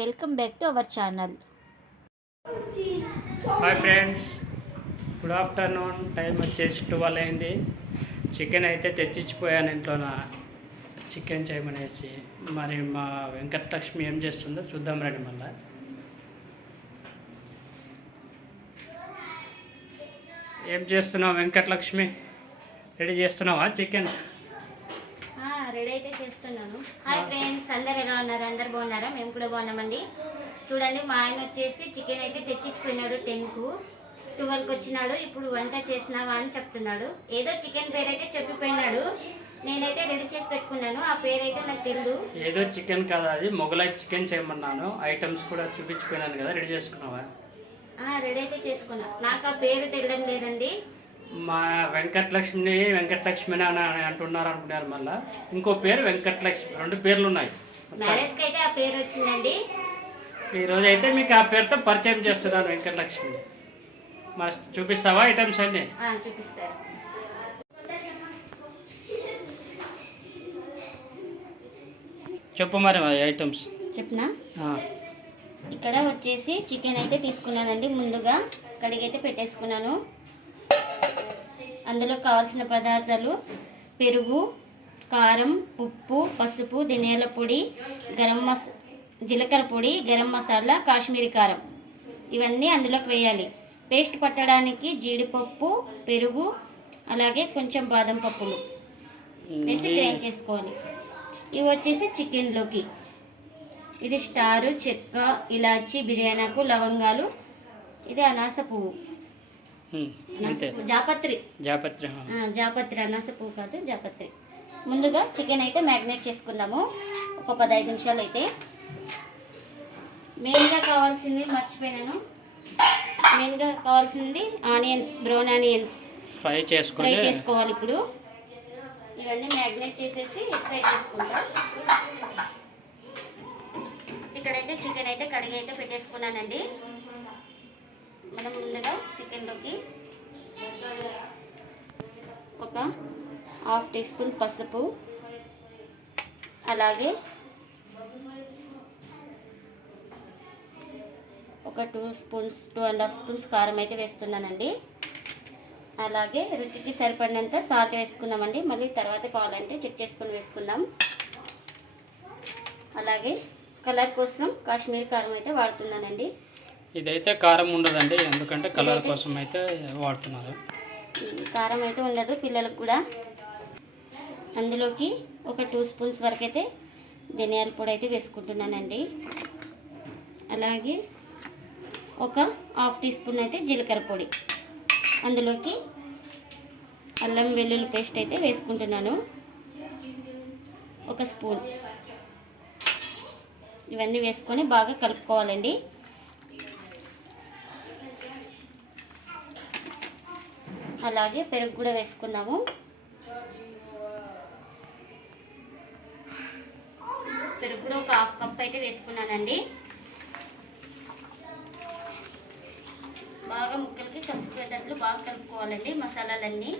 Welcome back to our channel. Hi friends good afternoon. Time వచ్చేసి twelve అయింది. Chicken అయితే తెచ్చిచ్చిపోయాను ఇంట్లోన. చికెన్ చేయమనేసి. మరి మా వెంకటలక్ష్మి ఏం చేస్తుందో చూద్దాం రండి మళ్ళీ. ఏం చేస్తున్నావు వెంకటలక్ష్మి? రెడీ చేస్తున్నావా చికెన్? రెడీ అయితే చేస్తున్నాను. హాయ్ ఫ్రెండ్స్ అందరు ఎలా ఉన్నారు? అందరు బాగున్నారా? మేము కూడా బాగున్నామండి. చూడండి మా ఆయన వచ్చేసి చికెన్ అయితే తెచ్చిచ్చిపోయినాడు టెన్కు. ట్వెల్వ్కి వచ్చినాడు ఇప్పుడు వంట చేసినావా అని చెప్తున్నాడు. ఏదో చికెన్ పేరు అయితే చెప్పిపోయినాడు. నేనైతే రెడీ చేసి పెట్టుకున్నాను. ఆ పేరు అయితే నాకు తెలియదు ఏదో చికెన్ కదా అది. మొగలై చికెన్ చేయమన్నాను. ఐటమ్స్ కూడా చూపించిపోయినాను కదా. రెడీ చేసుకున్నావా? రెడీ అయితే చేసుకున్నా. నాకు ఆ పేరు తెలియడం లేదండి. మా వెంకటలక్ష్మిని వెంకటలక్ష్మిని అని అంటున్నారు అనుకున్నారు మళ్ళా. ఇంకో పేరు వెంకటలక్ష్మి రెండు పేర్లు ఉన్నాయి. అయితే ఆ పేరు వచ్చిందండి. ఈ రోజు అయితే మీకు ఆ పేరుతో పరిచయం చేస్తున్నాను వెంకటలక్ష్మిని. మస్త్ చూపిస్తావా ఐటమ్స్ అన్ని? చూపిస్తారు చెప్పు మరి ఐటమ్స్. చెప్పనా? ఇక్కడ వచ్చేసి చికెన్ అయితే తీసుకున్నానండి ముందుగా కడిగైతే పెట్టేసుకున్నాను. అందులో కావాల్సిన పదార్థాలు పెరుగు కారం ఉప్పు పసుపు ధనియాల పొడి గరం మస జీలకర్ర పొడి గరం మసాలా కాశ్మీరీ కారం. ఇవన్నీ అందులోకి వేయాలి. పేస్ట్ పట్టడానికి జీడిపప్పు పెరుగు అలాగే కొంచెం బాదం పప్పులు వేసి గ్రైండ్ చేసుకోవాలి. ఇవి వచ్చేసి చికెన్లోకి. ఇది స్టారు చెక్క ఇలాచి బిర్యానాకు లవంగాలు ఇది అనాస పువ్వు ఉమ్, అనాస అంతే పువ్వు జాపత్రి. జాపత్రి జాపత్రి అనాస పువ్వు కాదు జాపత్రి. ముందుగా చికెన్ అయితే మ్యాగ్నేట్ చేసుకుందాము. ఒక పదహైదు నిమిషాలు అయితే మెయిన్గా కావాల్సింది మర్చిపోయినాను. మెయిన్గా కావాల్సింది onions brown onions fry fry చేసుకొని చేసుకోవాలి ఇప్పుడు. ఇవన్నీ మ్యాగ్నేట్ చేసేసి ఫ్రై చేసుకుంటా. ఇక్కడైతే చికెన్ అయితే కడిగి అయితే పెట్టేసుకున్నానండి. మనం ముందుగా చికెన్లోకి ఒక హాఫ్ టీ స్పూన్ పసుపు అలాగే ఒక two spoons two and half spoons కారం అయితే వేస్తున్నానండి. అలాగే రుచికి సరిపడినంత సాల్ట్ వేసుకుందామండి. మళ్ళీ తర్వాత కావాలంటే చెక్ చేసుకొని వేసుకుందాం. అలాగే కలర్ కోసం కాశ్మీరీ కారం అయితే వాడుతున్నానండి. ఇదైతే కారం ఉండదండి ఎందుకంటే కలర్ కోసం అయితే వాడుతున్నారు. కారం అయితే ఉండదు పిల్లలకు కూడా. అందులోకి ఒక టూ స్పూన్స్ వరకు అయితే ధనియాల పొడి అయితే వేసుకుంటున్నానండి. అలాగే ఒక హాఫ్ టీ స్పూన్ అయితే జీలకర్ర పొడి. అందులోకి అల్లం వెల్లుల్లి పేస్ట్ అయితే వేసుకుంటున్నాను. ఒక స్పూన్. ఇవన్నీ వేసుకొని బాగా కలుపుకోవాలండి. అలాగే పెరుగు కూడా వేసుకుందాము. పెరుగు కూడా ఒక హాఫ్ కప్ అయితే వేసుకున్నానండి. బాగా ముక్కలకి కలిసిపోయేటట్లు బాగా కలుపుకోవాలండి మసాలాలన్నీ.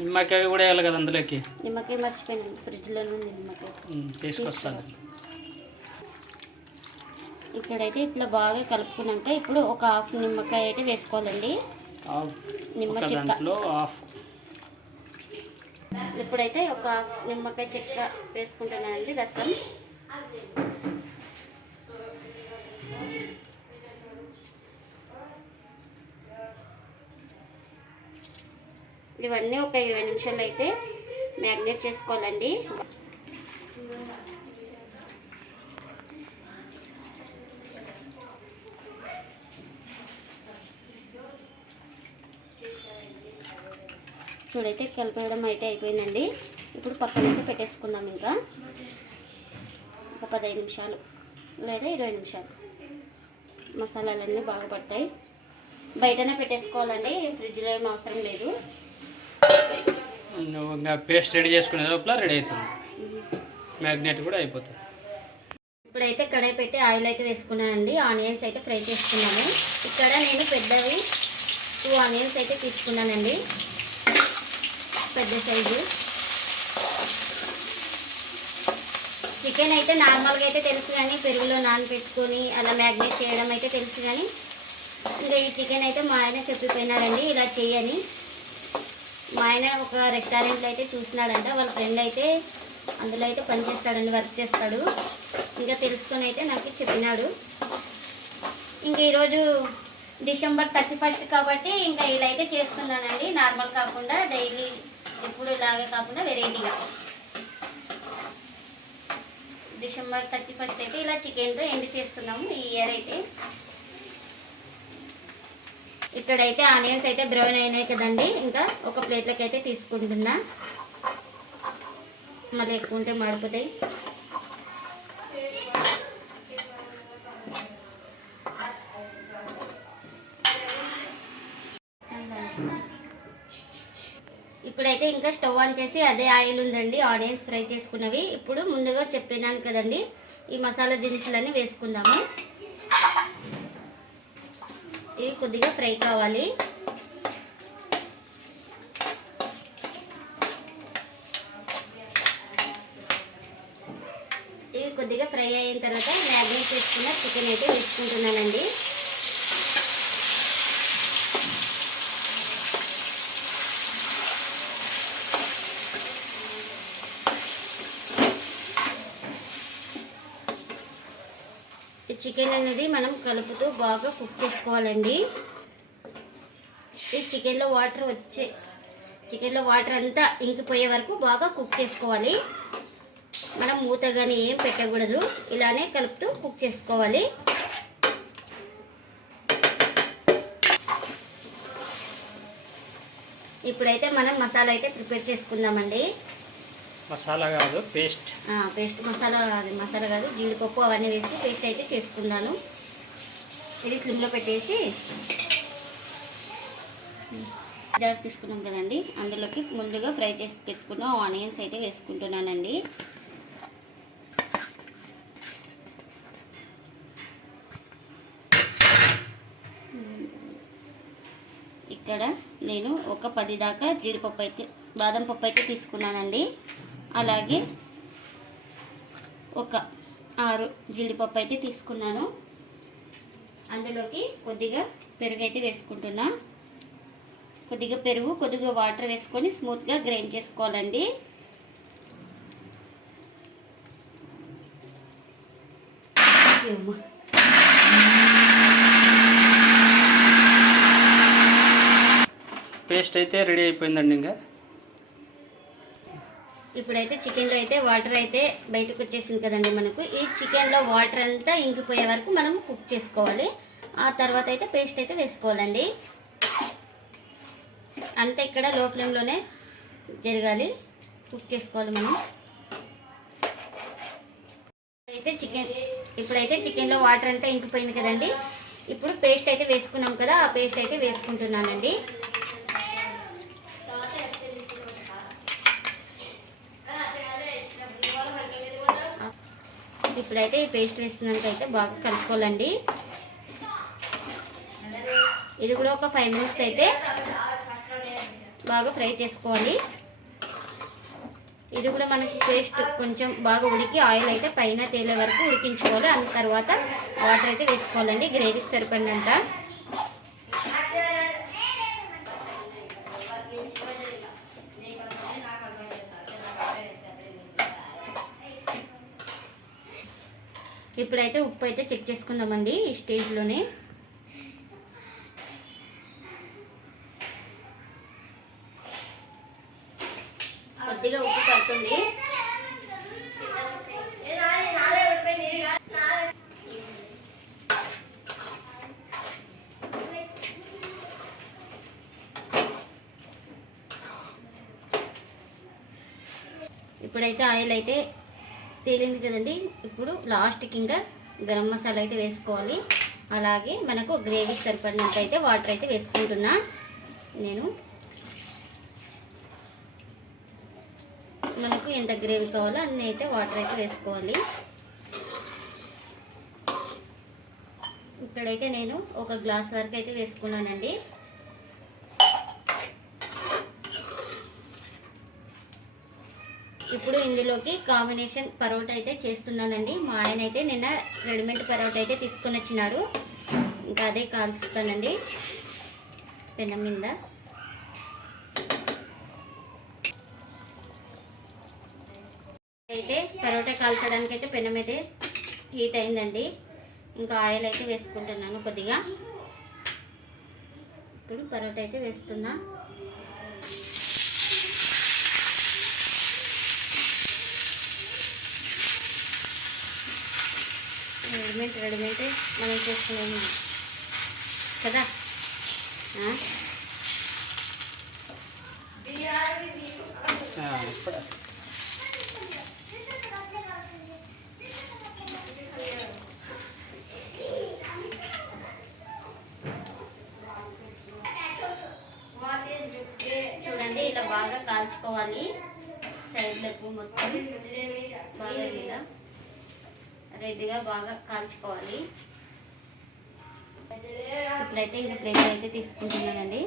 నిమ్మకాయ కూడా వేయాలి కదా అందులోకి? నిమ్మకాయ మర్చిపోయాను ఫ్రిడ్జ్లో ఉంది నిమ్మకాయ. తీసుకొస్తాను. ఇక్కడైతే ఇట్లా బాగా కలుపుకున్నాక ఇప్పుడు ఒక హాఫ్ నిమ్మకాయ అయితే వేసుకోవాలండి. నిమ్మ చెక్క. ఇప్పుడైతే ఒక హాఫ్ నిమ్మకాయ చెక్క వేసుకుంటున్నానండి రసం. ఇవన్నీ ఒక ఇరవై నిమిషాలు అయితే మ్యాగ్నేట్ చేసుకోవాలండి. చూడైతే కలిపేయడం అయితే అయిపోయిందండి. ఇప్పుడు పక్కనైతే పెట్టేసుకుందాం ఇంకా. ఒక పదహైదు నిమిషాలు లేదా ఇరవై నిమిషాలు. మసాలాలన్నీ బాగా పడతాయి. బయటనే పెట్టేసుకోవాలండి. ఫ్రిడ్జ్లో ఏం అవసరం లేదు. ఇంకా పేస్ట్ రెడీ చేసుకునే లోపల రెడీ అవుతుంది. మ్యాగ్నెట్ కూడా అయిపోతుంది. ఇప్పుడైతే కడాయి పెట్టి ఆయిల్ అయితే వేసుకున్నానండి. ఆనియన్స్ అయితే ఫ్రై చేసుకున్నాను. ఇక్కడ నేను పెద్దవి టూ ఆనియన్స్ అయితే తీసుకున్నానండి. పెద్ద సైజు. చికెన్ అయితే నార్మల్గా అయితే తెలుసు కానీ పెరుగులో నానబెట్టుకొని అలా మ్యాగ్నేట్ చేయడం అయితే తెలుసు కానీ ఇంకా ఈ చికెన్ అయితే మా ఆయన చెప్పిపోయినాడండి ఇలా చేయని. మా ఆయన ఒక రెస్టారెంట్లో అయితే చూసినాడంట. వాళ్ళ ఫ్రెండ్ అయితే అందులో అయితే పనిచేస్తాడండి వర్క్ చేస్తాడు. ఇంకా తెలుసుకొని అయితే నాకు చెప్పినాడు. ఇంకా ఈరోజు డిసెంబర్ థర్టీ ఫస్ట్ కాబట్టి ఇంకా ఇలా అయితే చేస్తున్నానండి. నార్మల్ కాకుండా డైలీ ఎప్పుడు ఇలాగే కాకుండా వెరైటీగా. డిసెంబర్ థర్టీ ఫస్ట్ అయితే ఇలా చికెన్తో ఎండ్ చేస్తున్నాము ఈ ఇయర్ అయితే. ఇక్కడైతే ఆనియన్స్ అయితే బ్రౌన్ అయినాయి కదండి. ఇంకా ఒక ప్లేట్లోకి అయితే తీసుకుంటున్నా. మళ్ళీ ఎక్కువ ఉంటే మాడిపోతాయి. ఇప్పుడైతే ఇంకా స్టవ్ ఆన్ చేసి అదే ఆయిల్ ఉందండి ఆనియన్స్ ఫ్రై చేసుకున్నవి. ఇప్పుడు ముందుగా చెప్పినాను కదండి ఈ మసాలా దినుసులన్నీ వేసుకుందాము. ఇవి కొద్దిగా ఫ్రై కావాలి. ఇవి కొద్దిగా ఫ్రై అయిన తర్వాత మ్యాగ్నేట్ చేసుకున్న చికెన్ అయితే వేసుకుంటున్నానండి. చికెన్ అనేది మనం కలుపుతూ బాగా కుక్ చేసుకోవాలండి. ఈ చికెన్లో వాటర్ వచ్చే చికెన్లో వాటర్ అంతా ఇంకిపోయే వరకు బాగా కుక్ చేసుకోవాలి. మనం మూత కానీ ఏం పెట్టకూడదు. ఇలానే కలుపుతూ కుక్ చేసుకోవాలి. ఇప్పుడైతే మనం మసాలా అయితే ప్రిపేర్ చేసుకుందామండి. మసాలా కాదు పేస్ట్. పేస్ట్ మసాలా అది మసాలా కాదు జీడిపప్పు అవన్నీ వేసి పేస్ట్ అయితే చేసుకున్నాను. ఇది స్లిమ్లో పెట్టేసి జార్ తీసుకున్నాం కదండి. అందులోకి ముందుగా ఫ్రై చేసి పెట్టుకున్న ఆనియన్స్ అయితే వేసుకుంటున్నానండి. ఇక్కడ నేను ఒక పది దాకా జీడిపప్పు అయితే బాదం పప్పు అయితే తీసుకున్నానండి. అలాగే ఒక ఆరు జీడిపప్పు అయితే తీసుకున్నాను. అందులోకి కొద్దిగా పెరుగు అయితే వేసుకుంటున్నా. కొద్దిగా పెరుగు కొద్దిగా వాటర్ వేసుకొని స్మూత్గా గ్రైండ్ చేసుకోవాలండి. పేస్ట్ అయితే రెడీ అయిపోయిందండి ఇంకా. ఇప్పుడైతే చికెన్లో అయితే వాటర్ అయితే బయటకు వచ్చేసింది కదండి మనకు. ఈ చికెన్లో వాటర్ అంతా ఇంకిపోయే వరకు మనం కుక్ చేసుకోవాలి. ఆ తర్వాత అయితే పేస్ట్ అయితే వేసుకోవాలండి. అంతా ఇక్కడ లో ఫ్లేమ్లోనే జరగాలి. కుక్ చేసుకోవాలి మనం. అయితే చికెన్ ఇప్పుడైతే చికెన్లో వాటర్ అంతా ఇంకిపోయింది కదండి. ఇప్పుడు పేస్ట్ అయితే వేసుకున్నాం కదా ఆ పేస్ట్ అయితే వేసుకుంటున్నానండి. ఇప్పుడైతే ఈ పేస్ట్ వేసినాకైతే బాగా కలుపుకోవాలండి. ఇది కూడా ఒక ఫైవ్ మినిట్స్ అయితే బాగా ఫ్రై చేసుకోవాలి. ఇది కూడా మనకి పేస్ట్ కొంచెం బాగా ఉడికి ఆయిల్ అయితే పైన తేలే వరకు ఉడికించుకోవాలి. అంత తర్వాత వాటర్ అయితే వేసుకోవాలండి. గ్రేవీకి సరిపడినంత. ఇప్పుడైతే ఉప్పు అయితే చెక్ చేసుకుందామండి ఈ స్టేజ్లోనే. కొద్దిగా ఉప్పు పడుతుంది. ఇప్పుడైతే ఆయిల్ అయితే తేలింది కదండి. ఇప్పుడు లాస్ట్కి ఇంకా గరం మసాలా అయితే వేసుకోవాలి. అలాగే మనకు గ్రేవీకి సరిపడినంత అయితే వాటర్ అయితే వేసుకుంటున్నా. నేను మనకు ఎంత గ్రేవీ కావాలో అన్నీ అయితే వాటర్ అయితే వేసుకోవాలి. ఇక్కడైతే నేను ఒక గ్లాస్ వరకు అయితే వేసుకున్నానండి. ఇప్పుడు ఇందులోకి కాంబినేషన్ పరోటా అయితే చేస్తున్నానండి. మా ఆయన అయితే నిన్న రెడీమేడ్ పరోటా అయితే తీసుకొని వచ్చినారు ఇంకా అదే కాల్చుతానండి. పెనం మీద. అయితే పరోటా కాల్చడానికి అయితే పెనం అయితే హీట్ అయిందండి. ఇంకా ఆయిల్ అయితే వేసుకుంటున్నాను కొద్దిగా. ఇప్పుడు పరోటా అయితే వేస్తున్నా. రెడీమేడ్ రెడీమేడ్ మనం చేసుకునేది కదా? చూడండి ఇలా బాగా కాల్చుకోవాలి. సైడ్లకు మొత్తం. బాగా ఇలా. రెడ్గా బాగా కాల్చుకోవాలి. ఇప్పుడైతే ఇంకా ప్లేట్ అయితే తీసుకుంటున్నానండి.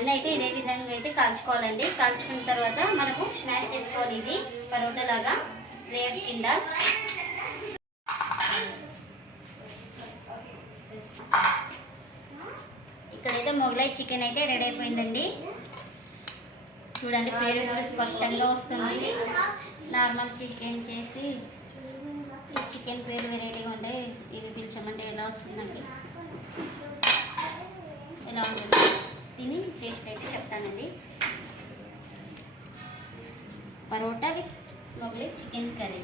అన్నీ అయితే ఇదే విధంగా అయితే కాల్చుకోవాలండి. కాల్చుకున్న తర్వాత మనకు స్నాక్ చేసుకోవాలి ఇది. పరోటా లాగా లేయర్స్ కింద. ఇక్కడైతే మొగలై చికెన్ అయితే రెడీ అయిపోయిందండి. చూడండి పేరు కూడా స్పష్టంగా వస్తుంది. నార్మల్ చికెన్ చేసి ఈ చికెన్ పేరు వెరైటీగా ఉండే ఇవి పిలిచామంటే ఎలా వస్తుందండి? ఎలా ఉంటుంది? తిని టేస్ట్ అయితే చెప్తానండి. Parotta with Mughlai chicken curry.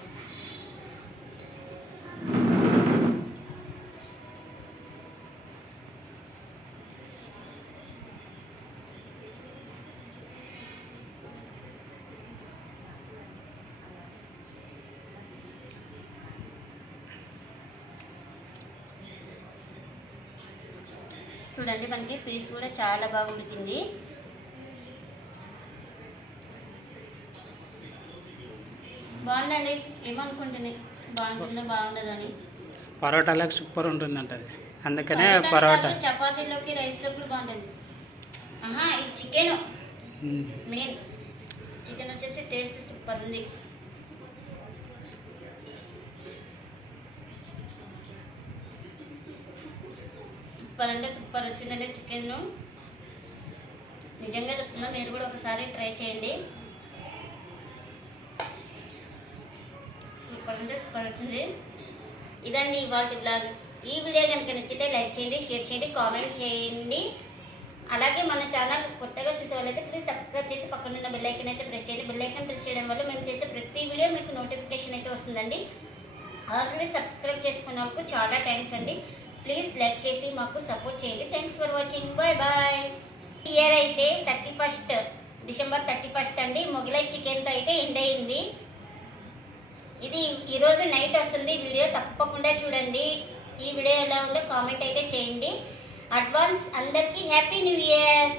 చూడండి మనకి పీస్ కూడా చాలా బాగా ఉడికింది బాగుందండి ఏమనుకుంటుంది బాగుంటుందో బాగుండదని పరోటాలకు సూపర్ ఉంటుందంట అది. అందుకనే పరోటా. చపాతీలోకి రైస్లోకి కూడా బాగుంటుంది. ఆహా ఇది చికెన్. మెయిన్. చికెన్ వచ్చేసి టేస్ట్ సూపర్ ఉంది. సూపర్ అంటే సూపర్ వచ్చిందండి చికెన్. నిజంగా చెప్తున్నా మీరు కూడా ఒకసారి ట్రై చేయండి. సూపర్ అంటే సూపర్ వచ్చింది. ఇదండి ఇవాళ బ్లాగ్ ఈ వీడియో కనుక నచ్చితే లైక్ చేయండి షేర్ చేయండి కామెంట్ చేయండి. అలాగే మన ఛానల్ కొత్తగా చూసే వాళ్ళైతే ప్లీజ్ సబ్స్క్రైబ్ చేసి పక్కనున్న బెల్ ఐకన్ అయితే ప్రెస్ చేయండి. బెల్ ఐకన్ ప్రెస్ చేయడం వల్ల మేము చేసే ప్రతి వీడియో మీకు నోటిఫికేషన్ అయితే వస్తుందండి. ఆల్రెడీ సబ్స్క్రైబ్ చేసుకున్న వాళ్ళకు చాలా థ్యాంక్స్ అండి. ప్లీజ్ లైక్ చేసి మాకు సపోర్ట్ చేయండి. Thanks for watching bye bye year అయితే thirty first December thirty first అండి. మొగలై చికెన్తో అయితే ఎండ్ అయింది. ఇది ఈరోజు నైట్ వస్తుంది. వీడియో తప్పకుండా చూడండి. ఈ వీడియో ఎలా ఉందో కామెంట్ అయితే చేయండి. అడ్వాన్స్ అందరికీ హ్యాపీ న్యూ ఇయర్